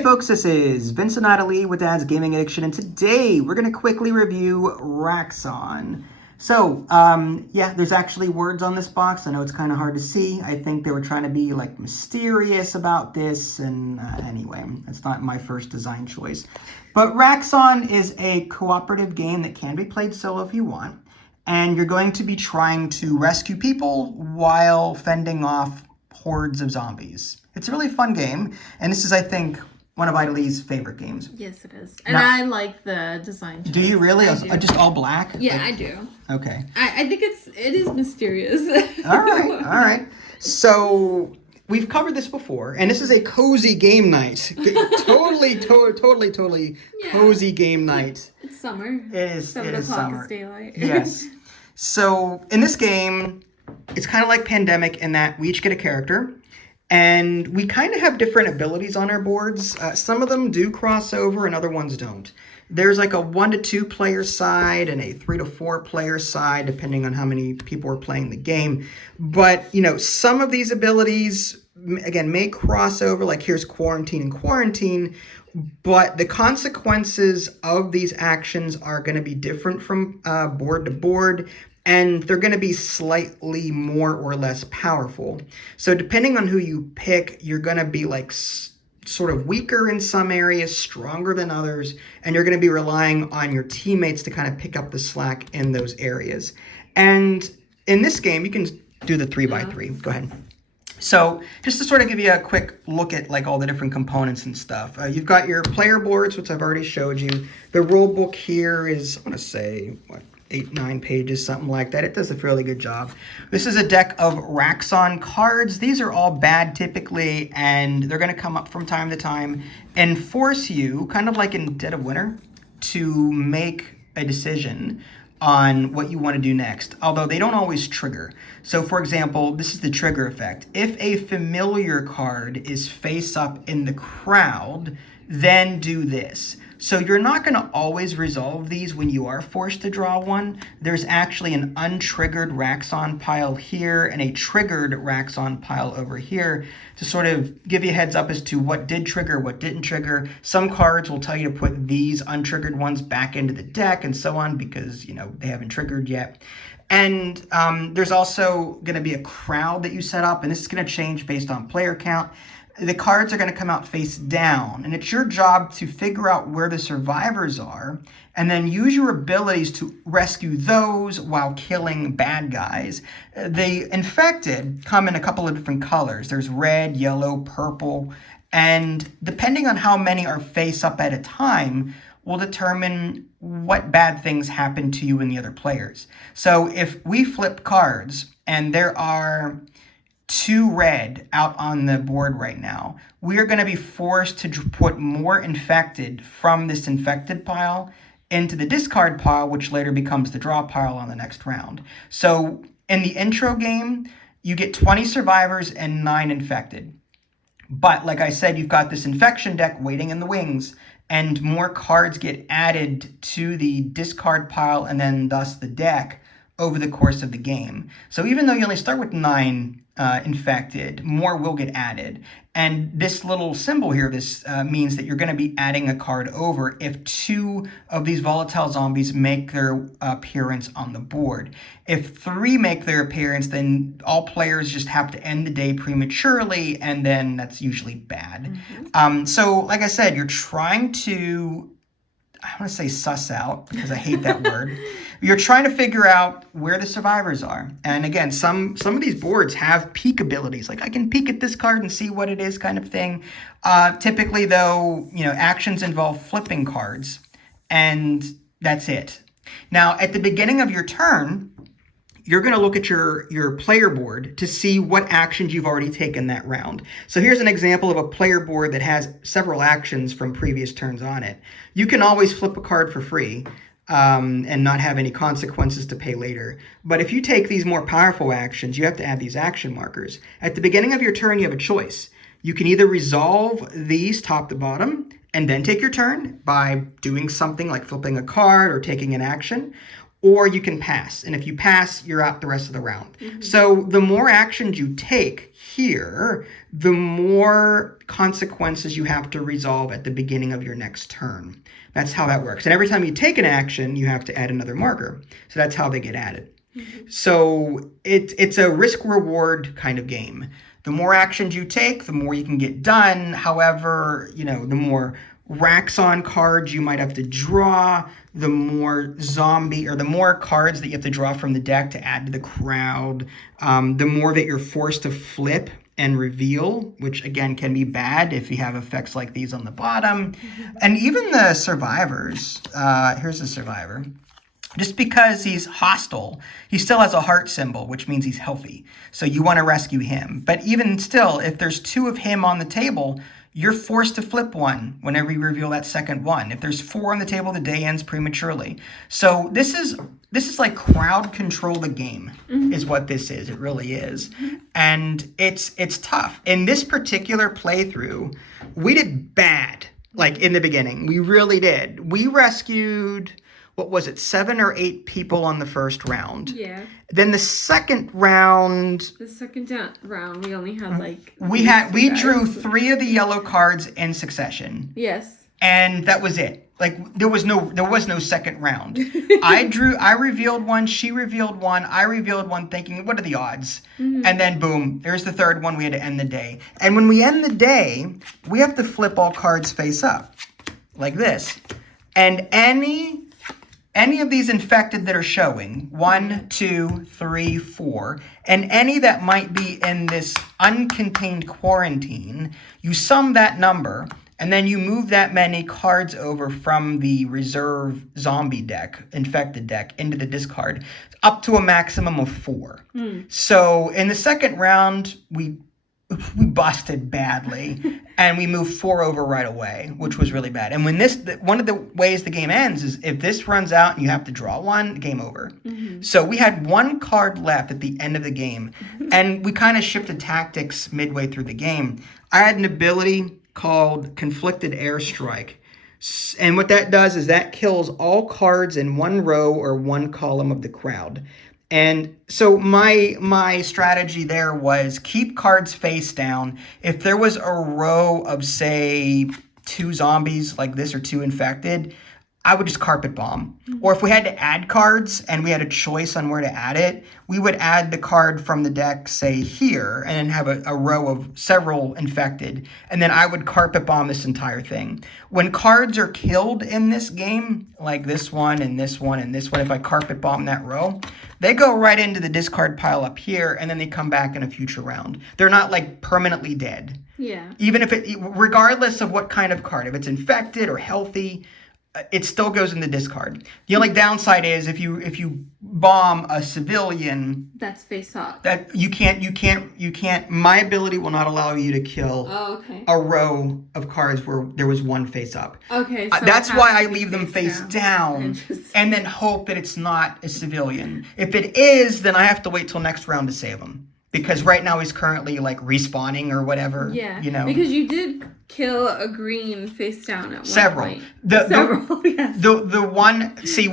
Hey folks, this is Vincent Natalie with Dad's Gaming Addiction, and today we're going to quickly review RAXXON. So, yeah, there's actually words on this box. I know it's kind of hard to see. I think they were trying to be like mysterious about this, and anyway, it's not my first design choice. But RAXXON is a cooperative game that can be played solo if you want, and you're going to be trying to rescue people while fending off hordes of zombies. It's a really fun game, and this is, I think, one of Idalee's favorite games. Yes, it is. And I like the design choice. Do you really? I do. Just all black? Yeah, I do. Okay. I think it is mysterious. All right. So we've covered this before, and this is a cozy game night. totally Yeah. cozy game night. It's summer. It is. 7 it is o'clock summer. is daylight. Yes. So in this game, it's kind of like Pandemic in that we each get a character. And we kind of have different abilities on our boards. Some of them do cross over and other ones don't. There's like a 1 to 2 player side and a 3 to 4 player side, depending on how many people are playing the game. But, you know, some of these abilities, again, may cross over, like here's quarantine and quarantine, but the consequences of these actions are going to be different from board to board. And they're going to be slightly more or less powerful. So depending on who you pick, you're going to be like sort of weaker in some areas, stronger than others, and you're going to be relying on your teammates to kind of pick up the slack in those areas. And in this game, you can do the 3x3. Go ahead. So just to sort of give you a quick look at like all the different components and stuff. You've got your player boards, which I've already showed you. The rule book here is, I want to say, 8-9 pages, something like that. It does a fairly good job. This is a deck of RAXXON cards. These are all bad typically, and they're going to come up from time to time and force you, kind of like in Dead of Winter, to make a decision on what you want to do next, although they don't always trigger. So for example, this is the trigger effect. If a familiar card is face up in the crowd, then do this. So you're not going to always resolve these when you are forced to draw one. There's actually an untriggered RAXXON pile here and a triggered RAXXON pile over here to sort of give you a heads up as to what did trigger, what didn't trigger. Some cards will tell you to put these untriggered ones back into the deck and so on because, you know, they haven't triggered yet. And there's also going to be a crowd that you set up, and this is going to change based on player count. The cards are going to come out face down, and it's your job to figure out where the survivors are and then use your abilities to rescue those while killing bad guys. The infected come in a couple of different colors. There's red, yellow, purple, and depending on how many are face up at a time will determine what bad things happen to you and the other players. So if we flip cards and there are 2 red out on the board right now, we are going to be forced to put more infected from this infected pile into the discard pile, which later becomes the draw pile on the next round. So in the intro game, you get 20 survivors and 9 infected. But like I said, you've got this infection deck waiting in the wings, and more cards get added to the discard pile and then thus the deck over the course of the game. So even though you only start with 9 infected, more will get added. And this little symbol here, this means that you're going to be adding a card over if 2 of these volatile zombies make their appearance on the board. If 3 make their appearance, then all players just have to end the day prematurely, and then that's usually bad. Mm-hmm. So like I said, you're trying to, I want to say suss out, because I hate that word. You're trying to figure out where the survivors are. And again, some of these boards have peek abilities. Like I can peek at this card and see what it is kind of thing. Typically though, you know, actions involve flipping cards, and that's it. Now, at the beginning of your turn, you're going to look at your player board to see what actions you've already taken that round. So here's an example of a player board that has several actions from previous turns on it. You can always flip a card for free and not have any consequences to pay later. But if you take these more powerful actions, you have to add these action markers. At the beginning of your turn, you have a choice. You can either resolve these top to bottom and then take your turn by doing something like flipping a card or taking an action, or you can pass. And if you pass, you're out the rest of the round. So the more actions you take here, the more consequences you have to resolve at the beginning of your next turn. That's how that works. And every time you take an action, you have to add another marker. So that's how they get added. So it's a risk-reward kind of game. The more actions you take, the more you can get done. However, the more RAXXON cards you might have to draw, the more the more cards that you have to draw from the deck to add to the crowd, the more that you're forced to flip and reveal, which again can be bad if you have effects like these on the bottom. And even the survivors, here's a survivor. Just because he's hostile, he still has a heart symbol, which means he's healthy. So you want to rescue him. But even still, if there's 2 of him on the table, you're forced to flip one whenever you reveal that second one. If there's 4 on the table, the day ends prematurely. So this is like crowd control the game, is what this is. It really is. And it's tough. In this particular playthrough, we did bad, like in the beginning. We really did. We rescued, what was it, 7 or 8 people on the first round. Yeah. Then the second round... The second round, we only had like... We drew 3 of the yellow cards in succession. Yes. And that was it. Like, there was no second round. I revealed one, she revealed one, I revealed one thinking, what are the odds? And then boom, there's the third one, we had to end the day. And when we end the day, we have to flip all cards face up, like this. And any of these infected that are showing, 1, 2, 3, 4, and any that might be in this uncontained quarantine, you sum that number, and then you move that many cards over from the reserve zombie deck, infected deck, into the discard, up to a maximum of 4. So in the second round, we busted badly, and we moved 4 over right away, which was really bad. And when one of the ways the game ends is if this runs out and you have to draw one, game over. So we had 1 card left at the end of the game, and we kind of shifted tactics midway through the game. I had an ability called Conflicted Airstrike. And what that does is that kills all cards in 1 row or 1 column of the crowd. And so my strategy there was keep cards face down. If there was a row of, say, 2 zombies like this or 2 infected, I would just carpet bomb. Or if we had to add cards and we had a choice on where to add it, we would add the card from the deck, say, here, and then have a row of several infected. And then I would carpet bomb this entire thing. When cards are killed in this game, like this one and this one and this one, if I carpet bomb that row, they go right into the discard pile up here, and then they come back in a future round. They're not, like, permanently dead. Yeah. Even if regardless of what kind of card, if it's infected or healthy, it still goes in the discard. The only downside is if you bomb a civilian, that's face up. That you can't. My ability will not allow you to kill a row of cards where there was 1 face up. Okay. So that's why I leave them face down and then hope that it's not a civilian. If it is, then I have to wait till next round to save him. Because right now he's currently like respawning or whatever. Yeah. Because you did kill a green face down at several. one point. Several. Yes. The one. See,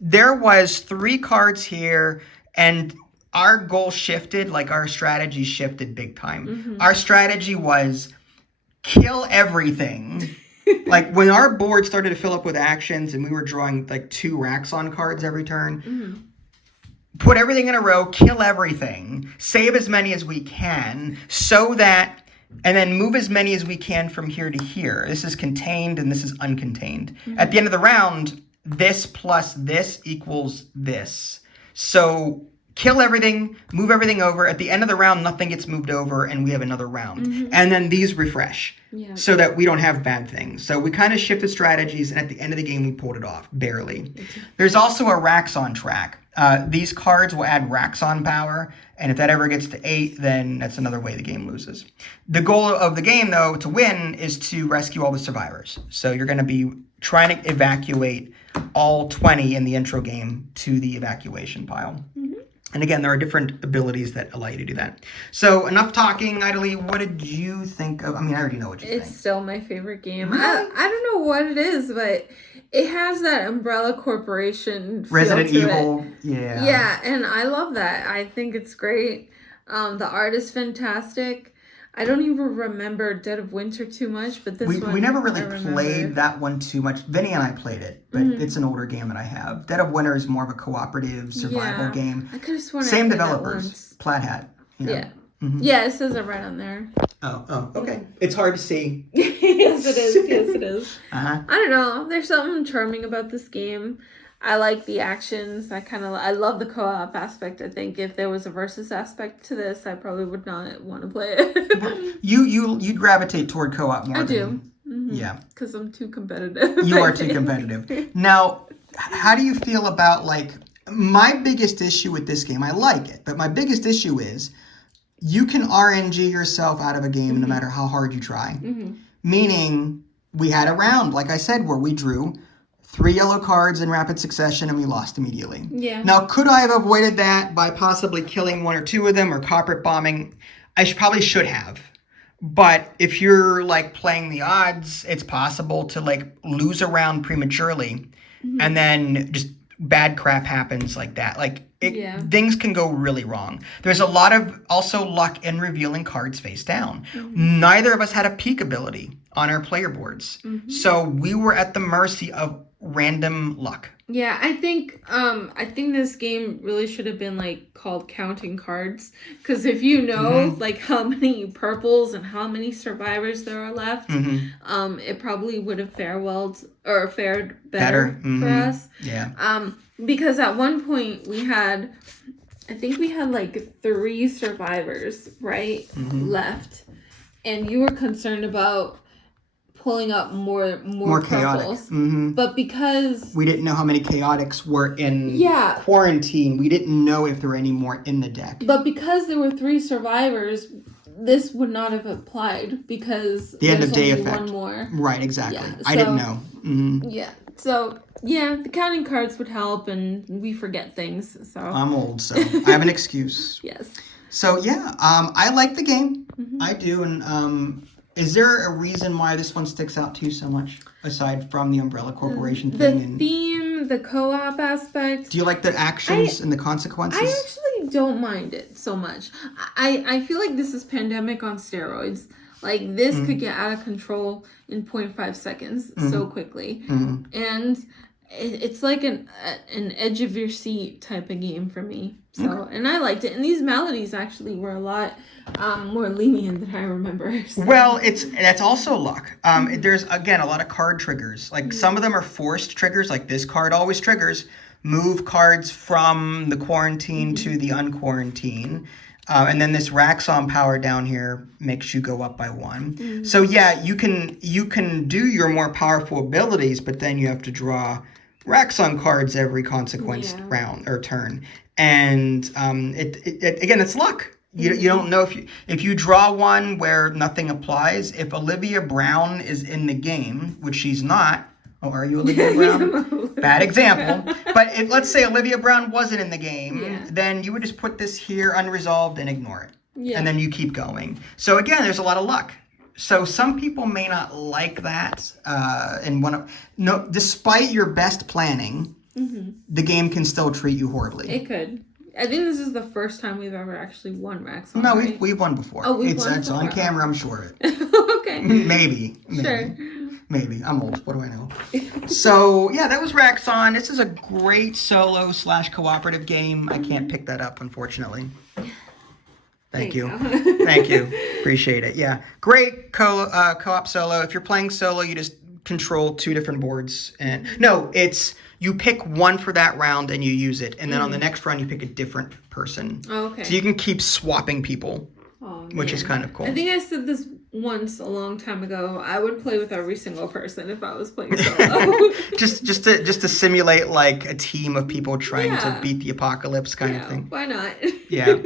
there was 3 cards here, and our goal shifted. Like our strategy shifted big time. Our strategy was kill everything. Like when our board started to fill up with actions, and we were drawing like 2 RAXXON cards every turn. Put everything in a row, kill everything, save as many as we can, so that, and then move as many as we can from here to here. This is contained and this is uncontained. At the end of the round, this plus this equals this. So kill everything, move everything over. At the end of the round, nothing gets moved over, and we have another round. And then these refresh. Yeah. So that we don't have bad things. So we kind of shifted strategies, and at the end of the game, we pulled it off, barely. There's also a RAXXON track. These cards will add RAXXON power, and if that ever gets to 8, then that's another way the game loses. The goal of the game, though, to win, is to rescue all the survivors. So you're going to be trying to evacuate all 20 in the intro game to the evacuation pile. And again, there are different abilities that allow you to do that. So enough talking, Idalie. What did you think of? I mean, I already know what you think. It's still my favorite game. I don't know what it is, but It has that Umbrella Corporation feel Resident to Evil. it. Yeah. Yeah, and I love that. I think it's great. The art is fantastic. I don't even remember Dead of Winter too much, but this one We never really I remember. played that one too much. Vinny and I played it, but it's an older game that I have. Dead of Winter is more of a cooperative survival game. I could have sworn Same I played developers. that once. Plaid Hat. You know? Yeah. Yeah, it says it right on there. Oh, okay. It's hard to see. Yes, it is. Yes, it is. Uh-huh. I don't know. There's something charming about this game. I like the actions. I love the co-op aspect. I think if there was a versus aspect to this, I probably would not want to play it. You gravitate toward co-op more. I do. Yeah. Because I'm too competitive. You are too competitive. Now, how do you feel about, like, my biggest issue with this game? I like it, but my biggest issue is you can RNG yourself out of a game no matter how hard you try. Meaning, we had a round, like I said, where we drew 3 yellow cards in rapid succession and we lost immediately. Yeah. Now, could I have avoided that by possibly killing 1 or 2 of them or carpet bombing? I probably should have. But if you're, like, playing the odds, it's possible to, like, lose a round prematurely and then just bad crap happens like that. Like, things can go really wrong. There's a lot of also luck in revealing cards face down. Neither of us had a peek ability on our player boards. So we were at the mercy of random luck. Yeah, I think this game really should have been like called Counting Cards, because if you know like how many purples and how many survivors there are left, it probably would have fared better for us. Yeah. Because at one point I think we had like 3 survivors, right, left, and you were concerned about pulling up more chaotic. But because we didn't know how many chaotics were in quarantine, we didn't know if there were any more in the deck. But because there were 3 survivors, this would not have applied because the end of day only effect. 1 more. Right, exactly. Yeah, I didn't know. Yeah. So the counting cards would help, and we forget things. So I'm old, so I have an excuse. Yes. So I like the game. I do, and is there a reason why this one sticks out to you so much, aside from the Umbrella Corporation thing? The theme, the co-op aspect. Do you like the actions and the consequences? I actually don't mind it so much. I feel like this is Pandemic on steroids. Like, this could get out of control in 0.5 seconds so quickly. And it's like an edge of your seat type of game for me. So, and I liked it. And these melodies actually were a lot more lenient than I remember. So. Well, that's also luck. There's, again, a lot of card triggers. Like, some of them are forced triggers. Like, this card always triggers. Move cards from the quarantine to the unquarantine. And then this RAXXON power down here makes you go up by 1. So, you can do your more powerful abilities, but then you have to draw RAXXON cards every consequence round or turn. And again, it's luck. You don't know if you draw one where nothing applies. If Olivia Brown is in the game, which she's not. Oh, are you Olivia Brown? Bad example. But let's say Olivia Brown wasn't in the game, then you would just put this here unresolved and ignore it. Yeah. And then you keep going. So again, there's a lot of luck. So some people may not like that. Despite your best planning, the game can still treat you horribly. It could. I think this is the first time we've ever actually won RAXXON. No, right? we've won before. Oh, It's on camera, I'm sure. Okay. Maybe. Sure. Maybe. I'm old. What do I know? So, that was RAXXON. This is a great solo/cooperative game. I can't pick that up, unfortunately. Thank you. Thank you. Appreciate it. Yeah. Great co-op solo. If you're playing solo, you just control 2 different boards. And it's you pick one for that round and you use it. And then on the next round, you pick a different person. Oh, okay. So you can keep swapping people, which is kind of cool. I think I said this once a long time ago. I would play with every single person if I was playing solo. just to simulate like a team of people trying to beat the apocalypse kind of thing. Why not? Yeah.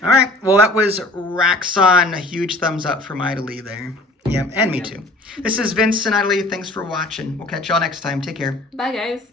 All right. Well, that was RAXXON. A huge thumbs up from Idalee there. Yeah, and me too. This is Vince and Idalee. Thanks for watching. We'll catch y'all next time. Take care. Bye, guys.